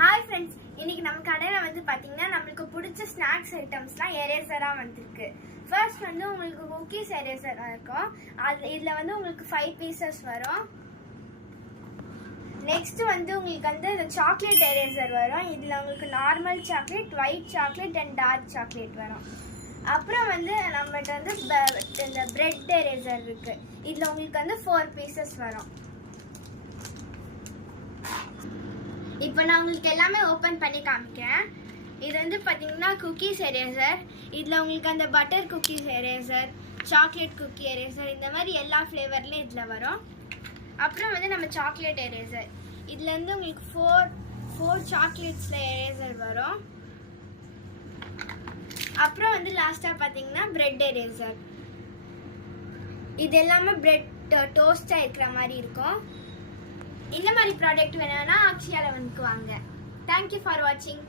Hi friends, இன்னைக்கு நம்ம கடையில் வந்து பார்த்தீங்கன்னா நம்மளுக்கு பிடிச்ச ஸ்நாக்ஸ் ஐட்டம்ஸ்லாம் எரேசராக வந்துருக்கு. ஃபர்ஸ்ட் வந்து உங்களுக்கு குக்கீஸ் எரேசர் இருக்கும். இதில் வந்து உங்களுக்கு 5 பீசஸ் வரும். நெக்ஸ்ட் வந்து உங்களுக்கு வந்து இந்த சாக்லேட் எரேசர் வரும். இதில் உங்களுக்கு normal chocolate, white chocolate and dark chocolate வரும். அப்புறம் வந்து நம்மகிட்ட வந்து இந்த பிரெட் எரேசர் இருக்குது. இதில் உங்களுக்கு வந்து 4 பீசஸ் வரும். இப்போ நான் உங்களுக்கு எல்லாமே ஓப்பன் பண்ணி காமிக்கிறேன். இது வந்து பார்த்தீங்கன்னா குக்கீஸ் எரேசர். இதில் உங்களுக்கு அந்த butter cookies eraser, chocolate cookie eraser, இந்த மாதிரி எல்லா ஃப்ளேவர்லேயும் இதில் வரும். அப்புறம் வந்து நம்ம சாக்லேட் எரேசர். இதில் வந்து உங்களுக்கு ஃபோர் சாக்லேட்ஸில் எரேசர் வரும். அப்புறம் வந்து லாஸ்ட்டாக பார்த்தீங்கன்னா பிரெட் எரேசர். இது எல்லாமே பிரெட் டோஸ்டாக இருக்கிற மாதிரி இருக்கும். இந்த மாதிரி ப்ராடக்ட் வேணும்னா அக்ஷயால வந்து வாங்க. தேங்க்யூ ஃபார் வாட்சிங்.